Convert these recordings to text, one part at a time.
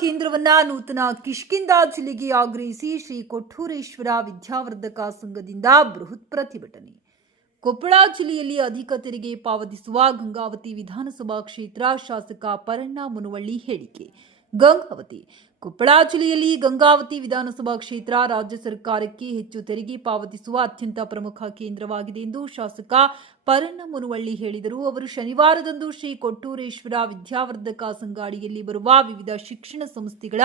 ಕೇಂದ್ರವನ್ನ ನೂತನ ಕಿಷ್ಕಿಂದ ಜಿಲ್ಲೆಗೆ ಆಗ್ರಹಿಸಿ ಶ್ರೀ ಕೊಠೂರೇಶ್ವರ ವಿದ್ಯಾವರ್ಧಕ ಸಂಘದಿಂದ ಬೃಹತ್ ಪ್ರತಿಭಟನೆ. ಕೊಪ್ಪಳ ಜಿಲ್ಲೆಯಲ್ಲಿ ಅಧಿಕ ತೆರಿಗೆ ಪಾವತಿಸುವ ಗಂಗಾವತಿ ವಿಧಾನಸಭಾ ಕ್ಷೇತ್ರ ಶಾಸಕ ಪರಣ್ಣ ಮುನವಳ್ಳಿ ಹೇಳಿಕೆ. ಗಂಗಾವತಿ ಕೊಪ್ಪಳ ಜಿಲ್ಲೆಯಲ್ಲಿ ಗಂಗಾವತಿ ವಿಧಾನಸಭಾ ಕ್ಷೇತ್ರ ರಾಜ್ಯ ಸರ್ಕಾರಕ್ಕೆ ಹೆಚ್ಚು ತೆರಿಗೆ ಪಾವತಿಸುವ ಅತ್ಯಂತ ಪ್ರಮುಖ ಕೇಂದ್ರವಾಗಿದೆ ಎಂದು ಶಾಸಕ ಪರಣ್ಣ ಮುನವಳ್ಳಿ ಹೇಳಿದರು. ಅವರು ಶನಿವಾರದಂದು ಶ್ರೀ ಕೊಟ್ಟೂರೇಶ್ವರ ವಿದ್ಯಾವರ್ಧಕ ಸಂಗಾಡಿಯಲ್ಲಿ ಬರುವ ವಿವಿಧ ಶಿಕ್ಷಣ ಸಂಸ್ಥೆಗಳ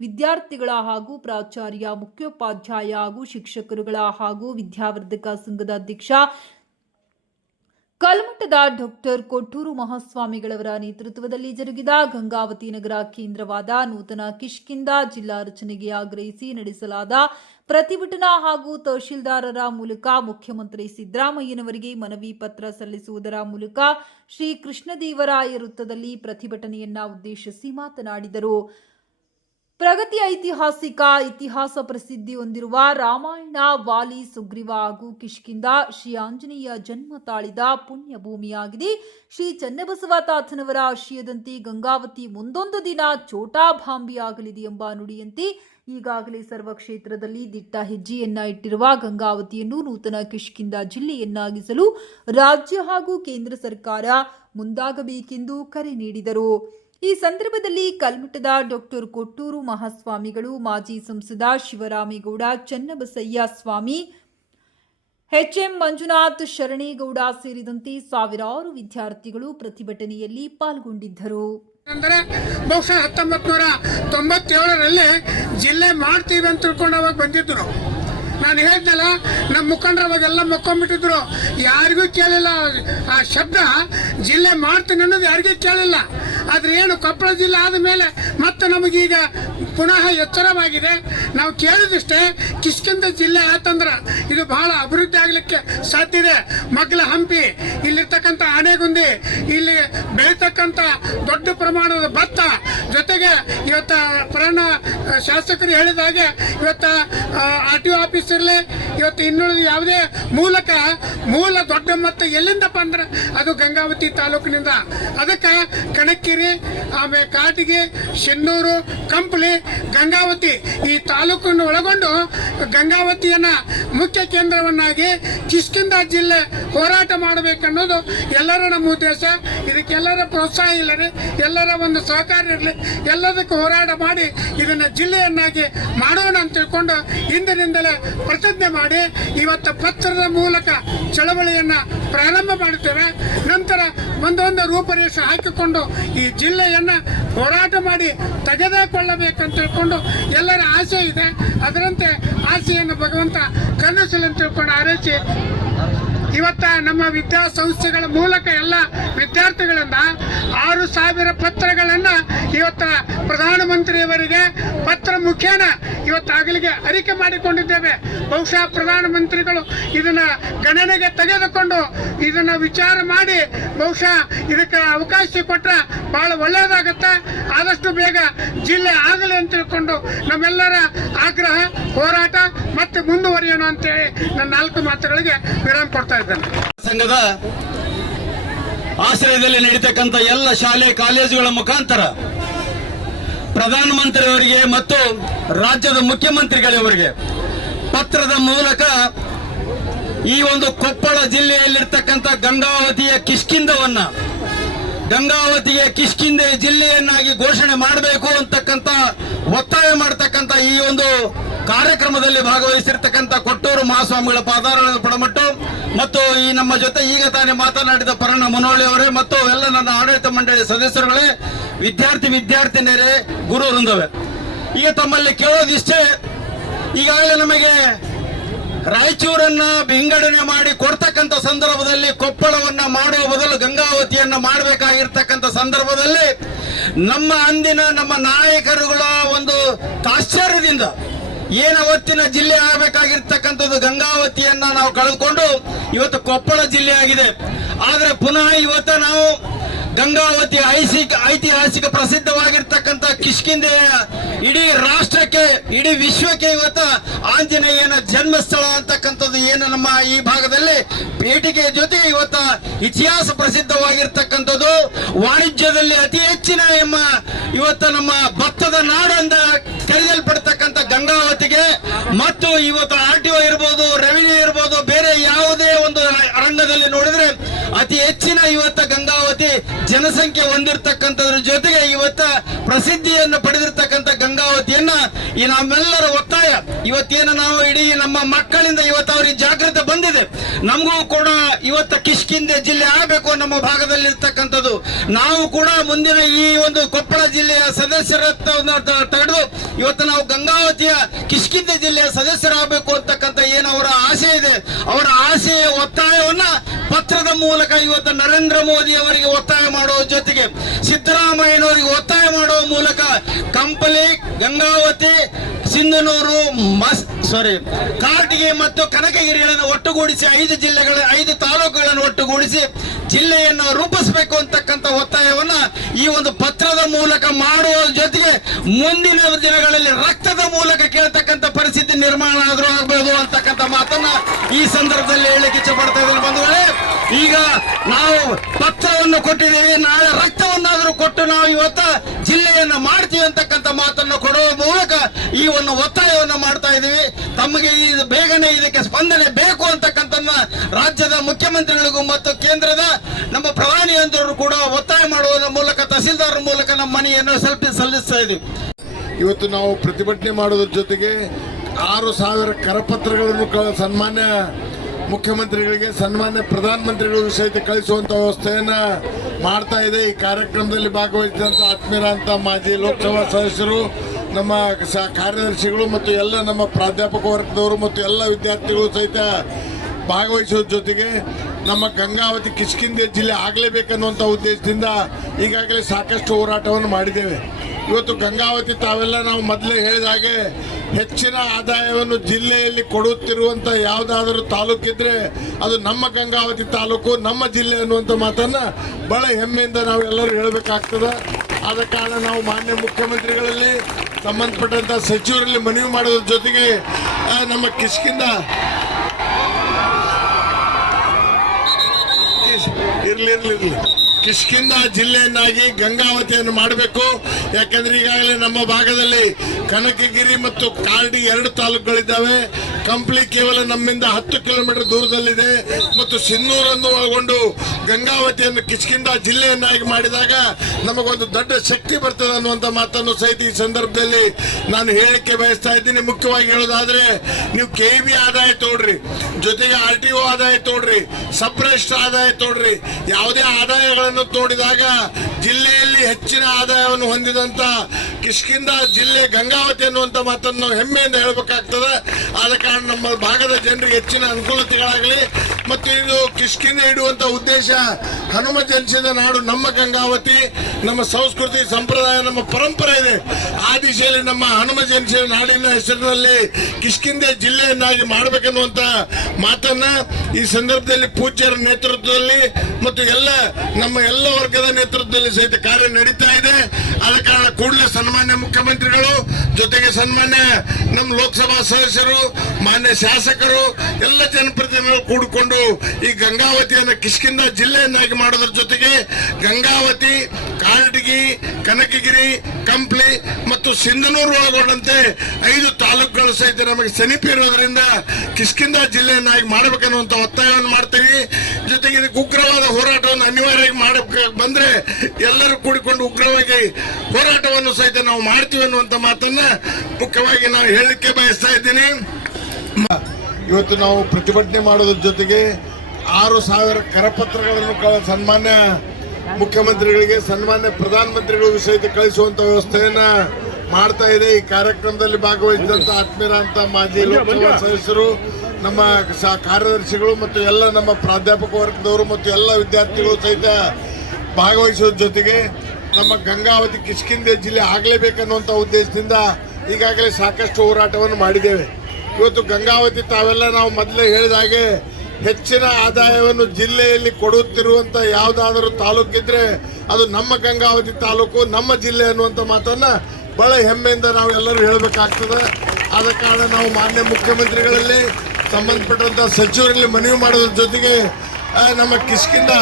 ವಿದ್ಯಾರ್ಥಿಗಳ ಹಾಗೂ ಪ್ರಾಚಾರ್ಯ ಮುಖ್ಯೋಪಾಧ್ಯಾಯ ಹಾಗೂ ಶಿಕ್ಷಕರುಗಳ ಹಾಗೂ ವಿದ್ಯಾವರ್ಧಕ ಸಂಘದ ಅಧ್ಯಕ್ಷ ಕಲ್ಮಠದ ಡಾಕ್ಟರ್ ಕೊಟ್ಟೂರು ಮಹಾಸ್ವಾಮಿಗಳವರ ನೇತೃತ್ವದಲ್ಲಿ ಜರುಗಿದ ಗಂಗಾವತಿ ನಗರ ಕೇಂದ್ರವಾದ ನೂತನ ಕಿಷ್ಕಿಂದ ಜಿಲ್ಲಾ ರಚನೆಗೆ ಆಗ್ರಹಿಸಿ ನಡೆಸಲಾದ ಪ್ರತಿಭಟನಾ ಹಾಗೂ ತಹಶೀಲ್ದಾರರ ಮೂಲಕ ಮುಖ್ಯಮಂತ್ರಿ ಸಿದ್ದರಾಮಯ್ಯನವರಿಗೆ ಮನವಿ ಪತ್ರ ಸಲ್ಲಿಸುವುದರ ಮೂಲಕ ಶ್ರೀ ಕೃಷ್ಣದೇವರಾಯ ವೃತ್ತದಲ್ಲಿ ಪ್ರತಿಭಟನೆಯನ್ನ ಉದ್ದೇಶಿಸಿ ಮಾತನಾಡಿದರು. ಪ್ರಗತಿ ಐತಿಹಾಸಿಕ ಇತಿಹಾಸ ಪ್ರಸಿದ್ಧಿ ಹೊಂದಿರುವ ರಾಮಾಯಣ, ವಾಲಿ, ಸುಗ್ರೀವ ಹಾಗೂ ಕಿಷ್ಕಿಂದ ಶ್ರೀ ಆಂಜನೇಯ ಜನ್ಮ ತಾಳಿದ ಪುಣ್ಯ ಭೂಮಿಯಾಗಿದೆ ಶ್ರೀ ಚನ್ನಬಸವ ತಾತನವರ ಆಶಯದಂತೆ ಗಂಗಾವತಿ ಮುಂದೊಂದು ದಿನ ಚೋಟಾಭಾಂಬಿಯಾಗಲಿದೆ ಎಂಬ ನುಡಿಯಂತೆ ಈಗಾಗಲೇ ಸರ್ವ ಕ್ಷೇತ್ರದಲ್ಲಿ ದಿಟ್ಟ ಹೆಜ್ಜೆಯನ್ನ ಇಟ್ಟಿರುವ ಗಂಗಾವತಿಯನ್ನು ನೂತನ ಕಿಷ್ಕಿಂದ ಜಿಲ್ಲೆಯನ್ನಾಗಿಸಲು ರಾಜ್ಯ ಹಾಗೂ ಕೇಂದ್ರ ಸರ್ಕಾರ ಮುಂದಾಗಬೇಕೆಂದು ಕರೆ ನೀಡಿದರು. ಈ ಸಂದರ್ಭದಲ್ಲಿ ಕಲ್ಮಠದ ಡಾಕ್ಟರ್ ಕೊಟ್ಟೂರು ಮಹಾಸ್ವಾಮಿಗಳು, ಮಾಜಿ ಸಂಸದ ಶಿವರಾಮೇಗೌಡ, ಚನ್ನಬಸಯ್ಯ ಸ್ವಾಮಿ, ಎಚ್ಎಂ ಮಂಜುನಾಥ್ ಶರಣೇಗೌಡ ಸೇರಿದಂತೆ ಸಾವಿರಾರು ವಿದ್ಯಾರ್ಥಿಗಳು ಪ್ರತಿಭಟನೆಯಲ್ಲಿ ಪಾಲ್ಗೊಂಡಿದ್ದರು. ಅಂದರೆ ಬಹುಶಃ ಹತ್ತೊಂಬತ್ತು ನೂರ ತೊಂಬತ್ತೇಳರಲ್ಲಿ ಜಿಲ್ಲೆ ಮಾಡ್ತೀವಿ ಅಂತ ತಿಳ್ಕೊಂಡು ಅವಾಗ ಬಂದಿದ್ರು ನಾನು ಹೇಳ್ದಲ್ಲ ನಮ್ಮ ಮುಖಂಡರು ಅವಾಗೆಲ್ಲ ಮಕ್ಕೊಂಡ್ಬಿಟ್ಟಿದ್ರು. ಯಾರಿಗೂ ಕೇಳಿಲ್ಲ. ಆ ಶಬ್ದ ಜಿಲ್ಲೆ ಮಾಡ್ತೀನಿ ಅನ್ನೋದು ಯಾರಿಗೂ ಕೇಳಿಲ್ಲ. ಆದ್ರೆ ಏನು, ಕೊಪ್ಪಳ ಜಿಲ್ಲೆ ಆದ ಮೇಲೆ ಮತ್ತೆ ನಮಗೀಗ ಪುನಃ ಎಚ್ಚರವಾಗಿದೆ. ನಾವು ಕೇಳಿದಷ್ಟೇ ಕಿಷ್ಕಿಂದ ಜಿಲ್ಲೆ ಆತಂದ್ರೆ ಇದು ಬಹಳ ಅಭಿವೃದ್ಧಿ ಆಗಲಿಕ್ಕೆ ಸಾಧ್ಯ ಇದೆ. ಮಗ್ಲ ಹಂಪಿ, ಇಲ್ಲಿರ್ತಕ್ಕಂಥ ಆನೆಗುಂದಿ, ಇಲ್ಲಿ ಬೆಳೀತಕ್ಕಂಥ ದೊಡ್ಡ ಪ್ರಮಾಣದ ಭತ್ತ. ಜೊತೆಗೆ ಇವತ್ತ ಪ್ರಾಣ ಶಾಸಕರು ಹೇಳಿದ ಹಾಗೆ ಇವತ್ತ ಆರ್ ಟಿ ಒ ಆಫೀಸ್ ಇರಲಿ, ಇವತ್ತು ಇನ್ನುಳಿದ ಯಾವುದೇ ಮೂಲಕ, ಮೂಲ ದೊಡ್ಡ ಮತ್ತು ಎಲ್ಲಿಂದಪ್ಪ ಅಂದ್ರೆ ಅದು ಗಂಗಾವತಿ ತಾಲೂಕಿನಿಂದ. ಅದಕ್ಕೆ ಕಣಕ್ಕಿರಿ, ಆಮೇಲೆ ಕಾಟಿಗೆ, ಶೆನ್ನೂರು, ಕಂಪ್ಲಿ, ಗಂಗಾವತಿ ಈ ತಾಲೂಕನ್ನು ಒಳಗೊಂಡು ಗಂಗಾವತಿಯನ್ನ ಮುಖ್ಯ ಕೇಂದ್ರವನ್ನಾಗಿ ಕಿಷ್ಕಿಂದ ಜಿಲ್ಲೆ ಹೋರಾಟ ಮಾಡಬೇಕನ್ನೋದು ಎಲ್ಲರ ನಮ್ಮ ಉದ್ದೇಶ ಇದಕ್ಕೆಲ್ಲರ ಪ್ರೋತ್ಸಾಹ ಇಲ್ಲರಿ, ಎಲ್ಲರ ಒಂದು ಸಹಕಾರ ಇರಲಿ, ಎಲ್ಲದಕ್ಕೂ ಹೋರಾಟ ಮಾಡಿ ಇದನ್ನು ಜಿಲ್ಲೆಯನ್ನಾಗಿ ಮಾಡೋಣ ಅಂತ ತಿಳ್ಕೊಂಡು ಇಂದಿನಿಂದಲೇ ಪ್ರತಿಜ್ಞೆ ಮಾಡಿ ಇವತ್ತು ಪತ್ರದ ಮೂಲಕ ಚಳವಳಿಯನ್ನು ಪ್ರಾರಂಭ ಮಾಡುತ್ತೇವೆ. ನಂತರ ಒಂದೊಂದು ರೂಪರೇಷ ಹಾಕಿಕೊಂಡು ಈ ಜಿಲ್ಲೆಯನ್ನು ಹೋರಾಟ ಮಾಡಿ ತೆಗೆದುಕೊಳ್ಳಬೇಕಂತ ತಿಳ್ಕೊಂಡು ಎಲ್ಲರ ಆಸೆ ಇದೆ. ಅದರಂತೆ ಆಸೆಯನ್ನು ಭಗವಂತ ಕನಸಲನ್ನು ತಿಳ್ಕೊಂಡು ಆರೈಸಿ ಇವತ್ತ ನಮ್ಮ ವಿದ್ಯಾಸಂಸ್ಥೆಗಳ ಮೂಲಕ ಎಲ್ಲ ವಿದ್ಯಾರ್ಥಿಗಳಿಂದ ಆರು ಸಾವಿರ ಪತ್ರಗಳನ್ನ ಇವತ್ತ ಪ್ರಧಾನಮಂತ್ರಿಯವರಿಗೆ ಪತ್ರ ಮುಖೇನ ಇವತ್ತಾಗಲಿಗೆ ಅರಿಕೆ ಮಾಡಿಕೊಂಡಿದ್ದೇವೆ. ಬಹುಶಃ ಪ್ರಧಾನಮಂತ್ರಿಗಳು ಇದನ್ನ ಗಣನೆಗೆ ತೆಗೆದುಕೊಂಡು ಇದನ್ನ ವಿಚಾರ ಮಾಡಿ ಬಹುಶಃ ಇದಕ್ಕೆ ಅವಕಾಶ ಕೊಟ್ಟರೆ ಬಹಳ ಒಳ್ಳೆಯದಾಗುತ್ತೆ. ಆದಷ್ಟು ಬೇಗ ಜಿಲ್ಲೆ ಆಗಲಿ ಅಂತ ತಿಳ್ಕೊಂಡು ನಮ್ಮೆಲ್ಲರ ಆಗ್ರಹ, ಹೋರಾಟ ಮತ್ತೆ ಮುಂದುವರಿಯೋಣ ಅಂತೇಳಿ ನನ್ನ ನಾಲ್ಕು ಮಾತುಗಳಿಗೆ ವಿರಾಮ ಕೊಡ್ತಾ ಇದ್ದೇನೆ. ಸಂಘದ ಆಶ್ರಯದಲ್ಲಿ ನಡೀತಕ್ಕಂಥ ಎಲ್ಲ ಶಾಲೆ, ಕಾಲೇಜುಗಳ ಮುಖಾಂತರ ಪ್ರಧಾನಮಂತ್ರಿಯವರಿಗೆ ಮತ್ತು ರಾಜ್ಯದ ಮುಖ್ಯಮಂತ್ರಿಗಳವರಿಗೆ ಪತ್ರದ ಮೂಲಕ ಈ ಒಂದು ಕೊಪ್ಪಳ ಜಿಲ್ಲೆಯಲ್ಲಿರ್ತಕ್ಕಂಥ ಗಂಗಾವತಿಯ ಕಿಷ್ಕಿಂದವನ್ನ ಗಂಗಾವತಿಯ ಕಿಷ್ಕಿಂದೆ ಜಿಲ್ಲೆಯನ್ನಾಗಿ ಘೋಷಣೆ ಮಾಡಬೇಕು ಅಂತಕ್ಕಂಥ ಒತ್ತಾಯ ಮಾಡತಕ್ಕಂಥ ಈ ಒಂದು ಕಾರ್ಯಕ್ರಮದಲ್ಲಿ ಭಾಗವಹಿಸಿರ್ತಕ್ಕಂಥ ಕೊಟ್ಟೂರು ಮಹಾಸ್ವಾಮಿಗಳ ಪಾದಾರಗಳನ್ನು ಪಡಮಟ್ಟು ಮತ್ತು ಈ ನಮ್ಮ ಜೊತೆ ಈಗ ತಾನೇ ಮಾತನಾಡಿದ ಪರಣ ಮುನೋಳಿ ಅವರೇ ಮತ್ತು ಎಲ್ಲ ನನ್ನ ಆಡಳಿತ ಮಂಡಳಿ ಸದಸ್ಯರುಗಳೇ, ವಿದ್ಯಾರ್ಥಿ ವಿದ್ಯಾರ್ಥಿನಿಯರೇ, ಗುರು ವೃಂದವೇ. ಈಗ ತಮ್ಮಲ್ಲಿ ಕೇಳೋದಿಷ್ಟೇ ಈಗಾಗಲೇ ನಮಗೆ ರಾಯಚೂರನ್ನ ವಿಂಗಡಣೆ ಮಾಡಿ ಕೊಡ್ತಕ್ಕಂಥ ಸಂದರ್ಭದಲ್ಲಿ ಕೊಪ್ಪಳವನ್ನ ಮಾಡುವ ಬದಲು ಗಂಗಾವತಿಯನ್ನ ಮಾಡಬೇಕಾಗಿರ್ತಕ್ಕಂಥ ಸಂದರ್ಭದಲ್ಲಿ ನಮ್ಮ ಅಂದಿನ ನಮ್ಮ ನಾಯಕರುಗಳ ಒಂದು ತಾಶ್ಚರ್ಯದಿಂದ ಏನು ಹೊತ್ತಿನ ಜಿಲ್ಲೆ ಆಗಬೇಕಾಗಿರ್ತಕ್ಕಂಥದ್ದು ಗಂಗಾವತಿಯನ್ನ ನಾವು ಕಳೆದುಕೊಂಡು ಇವತ್ತು ಕೊಪ್ಪಳ ಜಿಲ್ಲೆ ಆಗಿದೆ. ಆದ್ರೆ ಪುನಃ ಇವತ್ತು ನಾವು ಗಂಗಾವತಿ ಐಸಿಕ, ಐತಿಹಾಸಿಕ ಪ್ರಸಿದ್ಧವಾಗಿರ್ತಕ್ಕಂಥ ಕಿಷ್ಕಿಂದೆಯ ಇಡೀ ರಾಷ್ಟ್ರಕ್ಕೆ, ಇಡೀ ವಿಶ್ವಕ್ಕೆ ಇವತ್ತ ಆಂಜನೇಯನ ಜನ್ಮಸ್ಥಳ ಅಂತಕ್ಕಂಥದ್ದು ಏನು ನಮ್ಮ ಈ ಭಾಗದಲ್ಲಿ? ಪೇಟಿಕೆಯ ಜೊತೆ ಇವತ್ತ ಇತಿಹಾಸ ಪ್ರಸಿದ್ಧವಾಗಿರ್ತಕ್ಕಂಥದ್ದು ವಾಣಿಜ್ಯದಲ್ಲಿ ಅತಿ ಹೆಚ್ಚಿನ ಎಂಬ ಇವತ್ತ ನಮ್ಮ ಭತ್ತದ ನಾಡು ಅಂತ ಕರೆಯಲ್ಪಡ್ತಕ್ಕಂಥ ಗಂಗಾವತಿಗೆ ಮತ್ತು ಇವತ್ತು ಆರ್ ಟಿ ಒ ಇರ್ಬೋದು ರೆವಿನ್ಯೂ ಇರ್ಬೋದು ಬೇರೆ ಯಾವುದೇ ಒಂದು ರಂಗದಲ್ಲಿ ನೋಡಿದ್ರೆ ಅತಿ ಹೆಚ್ಚಿನ ಇವತ್ತ ಗಂಗಾವತಿ ಜನಸಂಖ್ಯೆ ಹೊಂದಿರತಕ್ಕಂಥದ್ರ ಜೊತೆಗೆ ಇವತ್ತ ಪ್ರಸಿದ್ಧಿಯನ್ನು ಪಡೆದಿರ್ತಕ್ಕಂಥ ಗಂಗಾವತಿಯನ್ನ ಈ ನಮ್ಮೆಲ್ಲರ ಒತ್ತಾಯ. ಇವತ್ತೇನು ನಾವು ಇಡೀ ನಮ್ಮ ಮಕ್ಕಳಿಂದ ಇವತ್ತು ಅವ್ರಿಗೆ ಜಾಗೃತಿ ಬಂದಿದೆ. ನಮಗೂ ಕೂಡ ಇವತ್ತ ಕಿಷ್ಕಿಂದೆ ಜಿಲ್ಲೆ ಆಗಬೇಕು ನಮ್ಮ ಭಾಗದಲ್ಲಿ ಇರ್ತಕ್ಕಂಥದ್ದು ನಾವು ಕೂಡ ಮುಂದಿನ ಈ ಒಂದು ಕೊಪ್ಪಳ ಜಿಲ್ಲೆಯ ಸದಸ್ಯರ ತ- ತಡೆದು ಇವತ್ತು ನಾವು ಗಂಗಾವತಿಯ ಕಿಷ್ಕಿಂದೆ ಜಿಲ್ಲೆಯ ಸದಸ್ಯರಾಗಬೇಕು ಅಂತಕ್ಕಂಥ ಅವರ ಆಸೆ ಇದೆ? ಅವರ ಆಸೆಯ ಒತ್ತಾಯವನ್ನ ಪತ್ರದ ಮೂಲಕ ಇವತ್ತು ನರೇಂದ್ರ ಮೋದಿ ಅವರಿಗೆ ಒತ್ತಾಯ ಮಾಡುವ ಜೊತೆಗೆ ಸಿದ್ದರಾಮಯ್ಯನವರಿಗೆ ಒತ್ತಾಯ ಮಾಡುವ ಮೂಲಕ ಕಂಪಲಿ ಗಂಗಾವತಿ ಸಿಂಧನೂರು ಮಸ್ ಸಾರಿ ಕಾರಟಗಿ ಮತ್ತು ಕನಕಗಿರಿಗಳನ್ನು ಒಟ್ಟುಗೂಡಿಸಿ ಐದು ಜಿಲ್ಲೆಗಳ, ಐದು ತಾಲೂಕುಗಳನ್ನು ಒಟ್ಟುಗೂಡಿಸಿ ಜಿಲ್ಲೆಯನ್ನು ರೂಪಿಸಬೇಕು ಅಂತಕ್ಕಂಥ ಒತ್ತಾಯವನ್ನ ಈ ಒಂದು ಪತ್ರದ ಮೂಲಕ ಮಾಡುವ ಜೊತೆಗೆ ಮುಂದಿನ ದಿನಗಳಲ್ಲಿ ರಕ್ತದ ಮೂಲಕ ಕೇಳ್ತಕ್ಕಂಥ ಪರಿಸ್ಥಿತಿ ನಿರ್ಮಾಣ ಆದರೂ ಆಗ್ಬೋದು ಅಂತಕ್ಕಂಥ ಮಾತನ್ನ ಈ ಸಂದರ್ಭದಲ್ಲಿ ಹೇಳಕ್ಕೆ ಇಚ್ಛೆ ಪಡ್ತಾ ಬಂಧುಗಳೇ. ಈಗ ನಾವು ಪತ್ರವನ್ನು ಕೊಟ್ಟಿದ್ದೀವಿ, ನಾಳೆ ರಕ್ತವನ್ನಾದರೂ ಕೊಟ್ಟು ನಾವು ಇವತ್ತ ಜಿಲ್ಲೆಯನ್ನು ಮಾಡ್ತೀವಿ ಅಂತಕ್ಕಂಥ ಮಾತನ್ನು ಕೊಡುವ ಮೂಲಕ ಈ ಒಂದು ಒತ್ತಾಯವನ್ನು ಮಾಡ್ತಾ ಇದ್ದೀವಿ. ತಮಗೆ ಈ ಬೇಗನೆ ಇದಕ್ಕೆ ಸ್ಪಂದನೆ ಬೇಕು ಅಂತಕ್ಕಂಥ ರಾಜ್ಯದ ಮುಖ್ಯಮಂತ್ರಿಗಳಿಗೂ ಮತ್ತು ಕೇಂದ್ರದ ನಮ್ಮ ಪ್ರಧಾನಿಯಂತರು ಕೂಡ ಒತ್ತಾಯ ಮಾಡುವ ಮೂಲಕ ತಹಸೀಲ್ದಾರ್ ಮೂಲಕ ನಮ್ಮ ಮನೆಯನ್ನು ಸ್ವಲ್ಪ ಸಲ್ಲಿಸ್ತಾ ಇದ್ದೀವಿ. ಇವತ್ತು ನಾವು ಪ್ರತಿಭಟನೆ ಮಾಡೋದ್ರ ಜೊತೆಗೆ ಆರು ಸಾವಿರ ಕರಪತ್ರಗಳನ್ನು ಸನ್ಮಾನ್ಯ ಮುಖ್ಯಮಂತ್ರಿಗಳಿಗೆ, ಸನ್ಮಾನ್ಯ ಪ್ರಧಾನಮಂತ್ರಿಗಳಿಗೂ ಸಹಿತ ಕಳಿಸುವಂಥ ವ್ಯವಸ್ಥೆಯನ್ನ ಮಾಡ್ತಾ ಇದೆ. ಈ ಕಾರ್ಯಕ್ರಮದಲ್ಲಿ ಭಾಗವಹಿಸಿದಂಥ ಅಂತ ಮಾಜಿ ಲೋಕಸಭಾ ಸದಸ್ಯರು ನಮ್ಮ ಸ- ಕಾರ್ಯದರ್ಶಿಗಳು ಮತ್ತು ಎಲ್ಲ ನಮ್ಮ ಪ್ರಾಧ್ಯಾಪಕ ವರ್ಗದವರು ಮತ್ತು ಎಲ್ಲ ವಿದ್ಯಾರ್ಥಿಗಳು ಸಹಿತ ಭಾಗವಹಿಸೋದ್ರ ಜೊತೆಗೆ ನಮ್ಮ ಗಂಗಾವತಿ ಕಿಷ್ಕಿಂದೆ ಜಿಲ್ಲೆ ಆಗಲೇಬೇಕನ್ನುವಂಥ ಉದ್ದೇಶದಿಂದ ಈಗಾಗಲೇ ಸಾಕಷ್ಟು ಹೋರಾಟವನ್ನು ಮಾಡಿದ್ದೇವೆ. ಇವತ್ತು ಗಂಗಾವತಿ ತಾವೆಲ್ಲ ನಾವು ಮೊದಲೇ ಹೇಳಿದ ಹಾಗೆ ಹೆಚ್ಚಿನ ಆದಾಯವನ್ನು ಜಿಲ್ಲೆಯಲ್ಲಿ ಕೊಡುತ್ತಿರುವಂಥ ಯಾವುದಾದರೂ ತಾಲೂಕಿದ್ರೆ ಅದು ನಮ್ಮ ಗಂಗಾವತಿ ತಾಲೂಕು, ನಮ್ಮ ಜಿಲ್ಲೆ ಅನ್ನುವಂಥ ಮಾತನ್ನು ಬಹಳ ಹೆಮ್ಮೆಯಿಂದ ನಾವು ಎಲ್ಲರೂ ಹೇಳಬೇಕಾಗ್ತದೆ. ಆದ ಕಾರಣ ನಾವು ಮಾನ್ಯ ಮುಖ್ಯಮಂತ್ರಿಗಳಲ್ಲಿ ಸಂಬಂಧಪಟ್ಟಂತ ಸಚಿವರಲ್ಲಿ ಮನವಿ ಮಾಡೋದ್ರ ಜೊತೆಗೆ ನಮ್ಮ ಕಿಷ್ಕಿಂದ ಇರ್ಲಿ ಕಿಷ್ಕಿಂದ ಜಿಲ್ಲೆಯನ್ನಾಗಿ ಗಂಗಾವತಿಯನ್ನು ಮಾಡಬೇಕು. ಯಾಕಂದ್ರೆ ಈಗಾಗಲೇ ನಮ್ಮ ಭಾಗದಲ್ಲಿ ಕನಕಗಿರಿ ಮತ್ತು ಕಾರ್ಡಿ ಎರಡು ತಾಲೂಕುಗಳಿದ್ದಾವೆ. ಕಂಪ್ಲಿ ಕೇವಲ ನಮ್ಮಿಂದ ಹತ್ತು ಕಿಲೋಮೀಟರ್ ದೂರದಲ್ಲಿದೆ. ಮತ್ತು ಸಿನ್ನೂರನ್ನು ಒಳಗೊಂಡು ಗಂಗಾವತಿಯನ್ನು ಕಿಷ್ಕಿಂದ ಜಿಲ್ಲೆಯನ್ನಾಗಿ ಮಾಡಿದಾಗ ನಮಗೊಂದು ದೊಡ್ಡ ಶಕ್ತಿ ಬರ್ತದೆ ಅನ್ನುವಂಥ ಮಾತನ್ನು ಸಹಿತ ಈ ಸಂದರ್ಭದಲ್ಲಿ ನಾನು ಹೇಳಕ್ಕೆ ಬಯಸ್ತಾ ಇದ್ದೀನಿ. ಮುಖ್ಯವಾಗಿ ಹೇಳೋದಾದ್ರೆ ನೀವು ಕೆ ಬಿ ಆದಾಯ ತೋಡ್ರಿ, ಜೊತೆಗೆ ಆರ್ ಟಿ ಒ ಆದಾಯ ತೋಡ್ರಿ, ಸಪ್ರೆಸ್ಟ್ ಆದಾಯ ತೋಡ್ರಿ, ಯಾವುದೇ ಆದಾಯಗಳನ್ನು ತೋಡಿದಾಗ ಜಿಲ್ಲೆಯಲ್ಲಿ ಹೆಚ್ಚಿನ ಆದಾಯವನ್ನು ಹೊಂದಿದಂತ ಕಿಷ್ಕಿಂದ ಜಿಲ್ಲೆ ಗಂಗಾವತಿ ಅನ್ನುವಂಥ ಮಾತನ್ನು ಹೆಮ್ಮೆಯಿಂದ ಹೇಳಬೇಕಾಗ್ತದೆ. ಆದ ನಮ್ಮ ಭಾಗದ ಜನರಿಗೆ ಹೆಚ್ಚಿನ ಅನುಕೂಲತೆಗಳಾಗಲಿ ಮತ್ತು ಇದು ಕಿಷ್ಕಿಂದ ಇಡುವಂಥ ಉದ್ದೇಶ ಹನುಮ ಜನಿಸಿದ ನಾಡು ನಮ್ಮ ಗಂಗಾವತಿ, ನಮ್ಮ ಸಂಸ್ಕೃತಿ, ಸಂಪ್ರದಾಯ, ನಮ್ಮ ಪರಂಪರೆ ಇದೆ. ಆ ದಿಶೆಯಲ್ಲಿ ನಮ್ಮ ಹನುಮ ಜನಿಸಿದ ನಾಡಿನ ಹೆಸರಿನಲ್ಲಿ ಕಿಷ್ಕಿಂದೆ ಜಿಲ್ಲೆಯನ್ನಾಗಿ ಮಾಡಬೇಕೆನ್ನುವಂಥ ಮಾತನ್ನ ಈ ಸಂದರ್ಭದಲ್ಲಿ ಪೂಜ್ಯರ ನೇತೃತ್ವದಲ್ಲಿ ಮತ್ತು ಎಲ್ಲ ನಮ್ಮ ಎಲ್ಲ ವರ್ಗದ ನೇತೃತ್ವದಲ್ಲಿ ಸಹಿತ ಕಾರ್ಯ ನಡೀತಾ ಇದೆ. ಆದ ಕಾರಣ ಕೂಡಲೇ ಸನ್ಮಾನ್ಯ ಮುಖ್ಯಮಂತ್ರಿಗಳು, ಜೊತೆಗೆ ಸನ್ಮಾನ್ಯ ನಮ್ಮ ಲೋಕಸಭಾ ಸದಸ್ಯರು, ಮಾನ್ಯ ಶಾಸಕರು, ಎಲ್ಲ ಜನಪ್ರತಿನಿಧಿಗಳು ಕೂಡಿಕೊಂಡು ಈ ಗಂಗಾವತಿಯನ್ನು ಕಿಷ್ಕಿಂದ ಜಿಲ್ಲೆಯನ್ನಾಗಿ ಮಾಡೋದ್ರ ಜೊತೆಗೆ ಗಂಗಾವತಿ, ಕಾರಟಗಿ, ಕನಕಗಿರಿ, ಕಂಪ್ಲಿ ಮತ್ತು ಸಿಂಧನೂರು ಒಳಗೊಂಡಂತೆ ಐದು ತಾಲೂಕುಗಳು ಸಹಿತ ನಮಗೆ ಸಮೀಪ ಇರೋದ್ರಿಂದ ಕಿಷ್ಕಿಂದ ಜಿಲ್ಲೆಯನ್ನಾಗಿ ಮಾಡಬೇಕನ್ನುವಂಥ ಒತ್ತಾಯವನ್ನು ಮಾಡ್ತೀವಿ. ಜೊತೆಗೆ ಇದಕ್ಕೆ ಉಗ್ರವಾದ ಹೋರಾಟವನ್ನು ಅನಿವಾರ್ಯವಾಗಿ ಮಾಡಬೇಕು ಬಂದರೆ ಎಲ್ಲರೂ ಕೂಡಿಕೊಂಡು ಉಗ್ರವಾಗಿ ಹೋರಾಟವನ್ನು ಸಹಿತ ನಾವು ಮಾಡ್ತೀವಿ ಅನ್ನುವಂಥ ಮಾತನ್ನು ಮುಖ್ಯವಾಗಿ ನಾವು ಹೇಳಲಿಕ್ಕೆ ಬಯಸ್ತಾ ಇದ್ದೀನಿ. ಇವತ್ತು ನಾವು ಪ್ರತಿಭಟನೆ ಮಾಡೋದ್ರ ಜೊತೆಗೆ ಆರು ಸಾವಿರ ಕರಪತ್ರಗಳನ್ನು ಸನ್ಮಾನ್ಯ ಮುಖ್ಯಮಂತ್ರಿಗಳಿಗೆ ಸನ್ಮಾನ್ಯ ಪ್ರಧಾನಮಂತ್ರಿಗಳಿಗೂ ಸಹಿತ ಕಳಿಸುವಂತ ವ್ಯವಸ್ಥೆಯನ್ನ ಮಾಡ್ತಾ ಇದೆ. ಈ ಕಾರ್ಯಕ್ರಮದಲ್ಲಿ ಭಾಗವಹಿಸಿದಂತ ಆತ್ಮೀರ ಅಂತ ಮಾಜಿ ಲೋಕಸಭಾ ಸದಸ್ಯರು ನಮ್ಮ ಕಾರ್ಯದರ್ಶಿಗಳು ಮತ್ತು ಎಲ್ಲ ನಮ್ಮ ಪ್ರಾಧ್ಯಾಪಕ ವರ್ಗದವರು ಮತ್ತು ಎಲ್ಲ ವಿದ್ಯಾರ್ಥಿಗಳು ಸಹಿತ ಭಾಗವಹಿಸೋದ್ರ ಜೊತೆಗೆ ನಮ್ಮ ಗಂಗಾವತಿ ಕಿಷ್ಕಿಂದೆ ಜಿಲ್ಲೆ ಆಗಲೇಬೇಕನ್ನುವಂಥ ಉದ್ದೇಶದಿಂದ ಈಗಾಗಲೇ ಸಾಕಷ್ಟು ಹೋರಾಟವನ್ನು ಮಾಡಿದ್ದೇವೆ. ಇವತ್ತು ಗಂಗಾವತಿ ತಾವೆಲ್ಲ ನಾವು ಮೊದಲೇ ಹೇಳಿದ ಹಾಗೆ ಹೆಚ್ಚಿನ ಆದಾಯವನ್ನು ಜಿಲ್ಲೆಯಲ್ಲಿ ಕೊಡುತ್ತಿರುವಂತ ಯಾವುದಾದರೂ ತಾಲೂಕಿದ್ರೆ ಅದು ನಮ್ಮ ಗಂಗಾವತಿ ತಾಲೂಕು, ನಮ್ಮ ಜಿಲ್ಲೆ ಅನ್ನುವಂಥ ಮಾತನ್ನ ಬಹಳ ಹೆಮ್ಮೆಯಿಂದ ನಾವು ಎಲ್ಲರೂ ಹೇಳಬೇಕಾಗ್ತದೆ. ಆದ ಕಾರಣ ನಾವು ಮಾನ್ಯ ಮುಖ್ಯಮಂತ್ರಿಗಳಲ್ಲಿ, ಸಂಬಂಧಪಟ್ಟಂತ ಸಚಿವರಲ್ಲಿ ಮನವಿ ಮಾಡೋದ್ರ ಜೊತೆಗೆ ನಮ್ಮ ಕಿಸ್ಕಿಂದ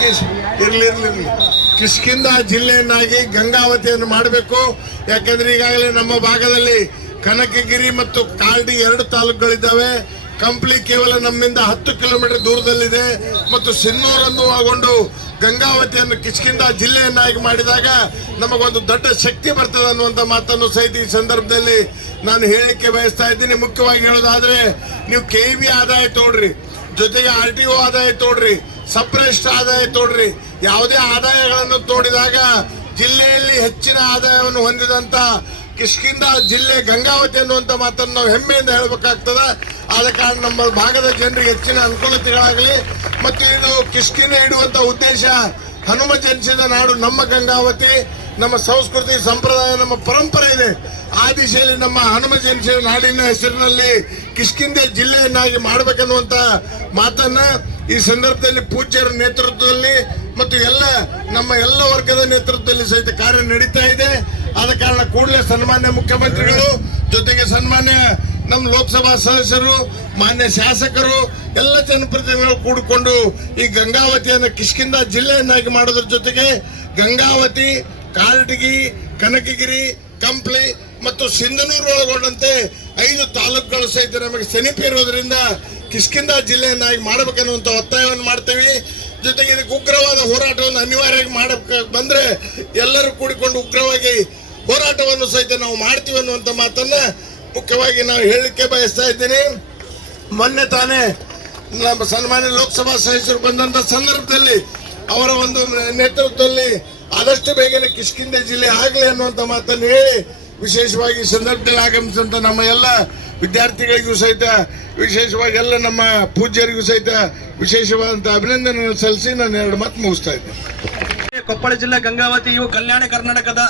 ಕಿಸ್ ಇರ್ಲಿ. ಕಿಷ್ಕಿಂದ ಜಿಲ್ಲೆಯನ್ನಾಗಿ ಗಂಗಾವತಿಯನ್ನು ಮಾಡಬೇಕು. ಯಾಕಂದ್ರೆ ಈಗಾಗಲೇ ನಮ್ಮ ಭಾಗದಲ್ಲಿ ಕನಕಗಿರಿ ಮತ್ತು ಕಾಲ್ಡಿ ಎರಡು ತಾಲೂಕುಗಳಿದ್ದಾವೆ. ಕಂಪ್ಲಿ ಕೇವಲ ನಮ್ಮಿಂದ ಹತ್ತು ಕಿಲೋಮೀಟರ್ ದೂರದಲ್ಲಿದೆ. ಮತ್ತು ಸಿನ್ನೂರನ್ನು ಒಳಗೊಂಡು ಗಂಗಾವತಿಯನ್ನು ಕಿಷ್ಕಿಂದ ಜಿಲ್ಲೆಯನ್ನಾಗಿ ಮಾಡಿದಾಗ ನಮಗೊಂದು ದೊಡ್ಡ ಶಕ್ತಿ ಬರ್ತದೆ ಅನ್ನುವಂಥ ಮಾತನ್ನು ಸಹಿತ ಈ ಸಂದರ್ಭದಲ್ಲಿ ನಾನು ಹೇಳಲಿಕ್ಕೆ ಬಯಸ್ತಾ ಇದ್ದೀನಿ. ಮುಖ್ಯವಾಗಿ ಹೇಳೋದಾದ್ರೆ, ನೀವು ಕೆ ಆದಾಯ ತೋಡ್ರಿ. ಜೊತೆಗೆ ಆರ್ ಟಿ ಒ ಆದಾಯ ತೋಡ್ರಿ ಸಪ್ರೆಸ್ಟ್ ಆದಾಯ ತೋಡ್ರಿ, ಯಾವುದೇ ಆದಾಯಗಳನ್ನು ತೋಡಿದಾಗ ಜಿಲ್ಲೆಯಲ್ಲಿ ಹೆಚ್ಚಿನ ಆದಾಯವನ್ನು ಹೊಂದಿದಂತ ಕಿಷ್ಕಿಂದ ಜಿಲ್ಲೆ ಗಂಗಾವತಿ ಅನ್ನುವಂಥ ಮಾತನ್ನು ನಾವು ಹೆಮ್ಮೆಯಿಂದ ಹೇಳಬೇಕಾಗ್ತದೆ. ಆದ ಕಾರಣ ನಮ್ಮ ಭಾಗದ ಜನರಿಗೆ ಹೆಚ್ಚಿನ ಅನುಕೂಲತೆಗಳಾಗಲಿ, ಮತ್ತು ಇದು ಕಿಷ್ಕಿನ ಇಡುವಂಥ ಉದ್ದೇಶ ಹನುಮ ಜನಿಸಿದ ನಾಡು ನಮ್ಮ ಗಂಗಾವತಿ. ನಮ್ಮ ಸಂಸ್ಕೃತಿ ಸಂಪ್ರದಾಯ, ನಮ್ಮ ಪರಂಪರೆ ಇದೆ. ಆ ದಿಶೆಯಲ್ಲಿ ನಮ್ಮ ಹನುಮ ಜಯಂತಿ ನಾಡಿನ ಹೆಸರಿನಲ್ಲಿ ಕಿಷ್ಕಿಂದೆ ಜಿಲ್ಲೆಯನ್ನಾಗಿ ಮಾಡಬೇಕನ್ನುವಂತ ಮಾತನ್ನ ಈ ಸಂದರ್ಭದಲ್ಲಿ ಪೂಜ್ಯರ ನೇತೃತ್ವದಲ್ಲಿ ಮತ್ತು ಎಲ್ಲ ನಮ್ಮ ಎಲ್ಲ ವರ್ಗದ ನೇತೃತ್ವದಲ್ಲಿ ಸಹಿತ ಕಾರ್ಯ ನಡೀತಾ ಇದೆ. ಆದ ಕಾರಣ ಕೂಡಲೇ ಸನ್ಮಾನ್ಯ ಮುಖ್ಯಮಂತ್ರಿಗಳು, ಜೊತೆಗೆ ಸನ್ಮಾನ್ಯ ನಮ್ಮ ಲೋಕಸಭಾ ಸದಸ್ಯರು, ಮಾನ್ಯ ಶಾಸಕರು, ಎಲ್ಲ ಜನಪ್ರತಿನಿಧಿಗಳು ಕೂಡಿಕೊಂಡು ಈ ಗಂಗಾವತಿಯನ್ನು ಕಿಷ್ಕಿಂದ ಜಿಲ್ಲೆಯನ್ನಾಗಿ ಮಾಡೋದ್ರ ಜೊತೆಗೆ ಗಂಗಾವತಿ ಕಾರಟಗಿ ಕನಕಗಿರಿ, ಕಂಪ್ಲಿ ಮತ್ತು ಸಿಂಧನೂರು ಒಳಗೊಂಡಂತೆ ಐದು ತಾಲೂಕುಗಳು ಸಹಿತ ನಮಗೆ ಸಮೀಪ ಇರೋದ್ರಿಂದ ಕಿಷ್ಕಿಂದ ಜಿಲ್ಲೆಯನ್ನಾಗಿ ಮಾಡಬೇಕನ್ನುವಂತ ಒತ್ತಾಯವನ್ನು ಮಾಡ್ತೇವೆ. ಜೊತೆಗೆ ಇದಕ್ಕೆ ಉಗ್ರವಾದ ಹೋರಾಟವನ್ನು ಅನಿವಾರ್ಯವಾಗಿ ಮಾಡಕ್ಕೆ ಬಂದ್ರೆ ಎಲ್ಲರೂ ಕೂಡಿಕೊಂಡು ಉಗ್ರವಾಗಿ ಹೋರಾಟವನ್ನು ಸಹಿತ ನಾವು ಮಾಡ್ತೀವಿ ಅನ್ನುವಂಥ ಮಾತನ್ನ ಮುಖ್ಯವಾಗಿ ನಾವು ಹೇಳಲಿಕ್ಕೆ ಬಯಸ್ತಾ ಇದ್ದೀನಿ. ಮೊನ್ನೆ ತಾನೇ ನಮ್ಮ ಸನ್ಮಾನ್ಯ ಲೋಕಸಭಾ ಸದಸ್ಯರು ಬಂದಂತ ಸಂದರ್ಭದಲ್ಲಿ ಅವರ ಒಂದು ನೇತೃತ್ವದಲ್ಲಿ ಆದಷ್ಟು ಬೇಗನೆ ಕಿಷ್ಕಿಂದೆ ಜಿಲ್ಲೆ ಆಗಲಿ ಅನ್ನುವಂಥ ಮಾತನ್ನು ಹೇಳಿ ವಿಶೇಷವಾಗಿ ಸಂದರ್ಭದಲ್ಲಿ ಆಗಮಿಸಿದಂತ ನಮ್ಮ ಎಲ್ಲ ವಿದ್ಯಾರ್ಥಿಗಳಿಗೂ ಸಹಿತ, ವಿಶೇಷವಾಗಿ ಎಲ್ಲ ನಮ್ಮ ಪೂಜ್ಯರಿಗೂ ಸಹಿತ ವಿಶೇಷವಾದಂತಹ ಅಭಿನಂದನೆ ಸಲ್ಲಿಸಿ ನಾನು ಎರಡು ಮಾತು ಮುಗಿಸ್ತಾ ಇದ್ದೇನೆ ಕೊಪ್ಪಳ ಜಿಲ್ಲೆ ಗಂಗಾವತಿಯು ಕಲ್ಯಾಣ ಕರ್ನಾಟಕದ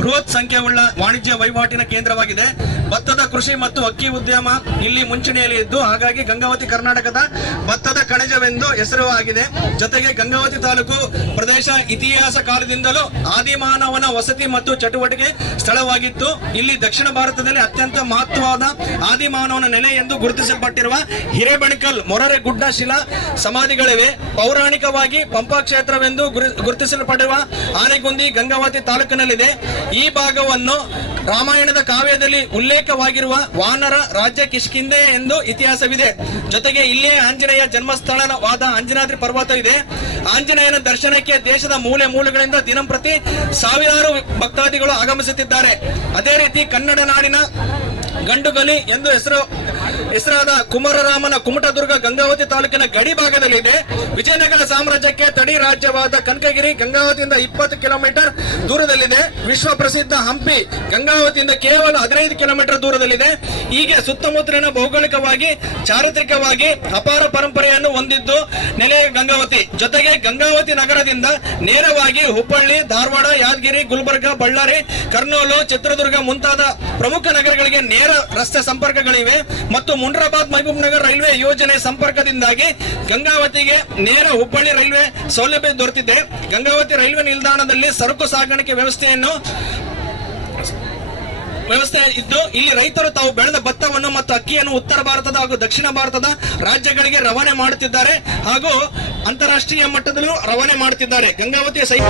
ಬೃಹತ್ ಸಂಖ್ಯೆಯುಳ್ಳ ವಾಣಿಜ್ಯ ವಹಿವಾಟಿನ ಕೇಂದ್ರವಾಗಿದೆ. ಭತ್ತದ ಕೃಷಿ ಮತ್ತು ಅಕ್ಕಿ ಉದ್ಯಮ ಇಲ್ಲಿ ಮುಂಚೂಣಿಯಲ್ಲಿ ಇದ್ದು, ಹಾಗಾಗಿ ಗಂಗಾವತಿ ಕರ್ನಾಟಕದ ಭತ್ತದ ಕಣಜವೆಂದು ಹೆಸರು ಆಗಿದೆ ಜೊತೆಗೆ ಗಂಗಾವತಿ ತಾಲೂಕು ಪ್ರದೇಶ ಇತಿಹಾಸ ಕಾಲದಿಂದಲೂ ಆದಿಮಾನವನ ವಸತಿ ಮತ್ತು ಚಟುವಟಿಕೆ ಸ್ಥಳವಾಗಿತ್ತು. ಇಲ್ಲಿ ದಕ್ಷಿಣ ಭಾರತದಲ್ಲಿ ಅತ್ಯಂತ ಮಹತ್ವವಾದ ಆದಿಮಾನವನ ನೆಲೆ ಎಂದು ಗುರುತಿಸಲ್ಪಟ್ಟಿರುವ ಹಿರೇಬಣಕಲ್ ಮೊರರೆ ಗುಡ್ಡ ಶಿಲಾ ಸಮಾಧಿಗಳಿವೆ. ಪೌರಾಣಿಕವಾಗಿ ಪಂಪಾ ಕ್ಷೇತ್ರವೆಂದು ಗುರು- ಗುರುತಿಸಲ್ಪಟ್ಟಿರುವ ಆನೆಗುಂದಿ ಗಂಗಾವತಿ ತಾಲೂಕಿನಲ್ಲಿದೆ. ಈ ಭಾಗವನ್ನು ರಾಮಾಯಣದ ಕಾವ್ಯದಲ್ಲಿ ಉಲ್ಲೇಖವಾಗಿರುವ ವಾನರ ರಾಜ್ಯ ಕಿಷ್ಕಿಂದೆ ಎಂದು ಇತಿಹಾಸವಿದೆ. ಜೊತೆಗೆ ಇಲ್ಲೇ ಆಂಜನೇಯ ಜನ್ಮಸ್ಥಳವಾದ ಆಂಜನಾದ್ರಿ ಪರ್ವತ ಇದೆ. ಆಂಜನೇಯನ ದರ್ಶನಕ್ಕೆ ದೇಶದ ಮೂಲೆ ಮೂಲೆಗಳಿಂದ ದಿನಂಪ್ರತಿ ಸಾವಿರಾರು ಭಕ್ತಾದಿಗಳು ಆಗಮಿಸುತ್ತಿದ್ದಾರೆ. ಅದೇ ರೀತಿ ಕನ್ನಡ ನಾಡಿನ ಗಂಡುಗಲಿ ಎಂದು ಹೆಸರು ಹೆಸರಾದ ಕುಮಾರರಾಮನ ಕುಮಟದುರ್ಗ ಗಂಗಾವತಿ ತಾಲೂಕಿನ ಗಡಿ ಭಾಗದಲ್ಲಿದೆ. ವಿಜಯನಗರ ಸಾಮ್ರಾಜ್ಯಕ್ಕೆ ತಡಿ ರಾಜ್ಯವಾದ ಕನಕಗಿರಿ ಗಂಗಾವತಿಯಿಂದ ಇಪ್ಪತ್ತು ಕಿಲೋಮೀಟರ್ ದೂರದಲ್ಲಿದೆ. ವಿಶ್ವ ಪ್ರಸಿದ್ಧ ಹಂಪಿ ಗಂಗಾವತಿಯಿಂದ ಕೇವಲ ಹದಿನೈದು ಕಿಲೋಮೀಟರ್ ದೂರದಲ್ಲಿದೆ. ಹೀಗೆ ಸುತ್ತಮುತ್ತಲಿನ ಭೌಗೋಳಿಕವಾಗಿ, ಚಾರಿತ್ರಿಕವಾಗಿ ಅಪಾರ ಪರಂಪರೆಯನ್ನು ಹೊಂದಿದ್ದು ನೆಲೆಯ ಗಂಗಾವತಿ. ಜೊತೆಗೆ ಗಂಗಾವತಿ ನಗರದಿಂದ ನೇರವಾಗಿ ಹುಬ್ಬಳ್ಳಿ, ಧಾರವಾಡ, ಯಾದಗಿರಿ, ಗುಲ್ಬರ್ಗ, ಬಳ್ಳಾರಿ, ಕರ್ನೂಲು, ಚಿತ್ರದುರ್ಗ ಮುಂತಾದ ಪ್ರಮುಖ ನಗರಗಳಿಗೆ ನೇರ ರಸ್ತೆ ಸಂಪರ್ಕಗಳಿವೆ. ಮತ್ತು ಮುಂಡ್ರಾಬಾದ್ ಮಹಬೂಬ್ ನಗರ್ ರೈಲ್ವೆ ಯೋಜನೆ ಸಂಪರ್ಕದಿಂದಾಗಿ ಗಂಗಾವತಿಗೆ ನೇರ ಹುಬ್ಬಳ್ಳಿ ರೈಲ್ವೆ ಸೌಲಭ್ಯ ದೊರೆತಿದೆ. ಗಂಗಾವತಿ ರೈಲ್ವೆ ನಿಲ್ದಾಣದಲ್ಲಿ ಸರಕು ಸಾಗಾಣಿಕೆ ವ್ಯವಸ್ಥೆಯನ್ನು ವ್ಯವಸ್ಥೆ ಇದ್ದು, ಇಲ್ಲಿ ರೈತರು ತಾವು ಬೆಳೆದ ಭತ್ತವನ್ನು ಮತ್ತು ಅಕ್ಕಿಯನ್ನು ಉತ್ತರ ಭಾರತದ ಹಾಗೂ ದಕ್ಷಿಣ ಭಾರತದ ರಾಜ್ಯಗಳಿಗೆ ರವಾನೆ ಮಾಡುತ್ತಿದ್ದಾರೆ ಹಾಗೂ ಅಂತಾರಾಷ್ಟ್ರೀಯ ಮಟ್ಟದಲ್ಲೂ ರವಾನೆ ಮಾಡುತ್ತಿದ್ದಾರೆ. ಗಂಗಾವತಿಯ ಸೈ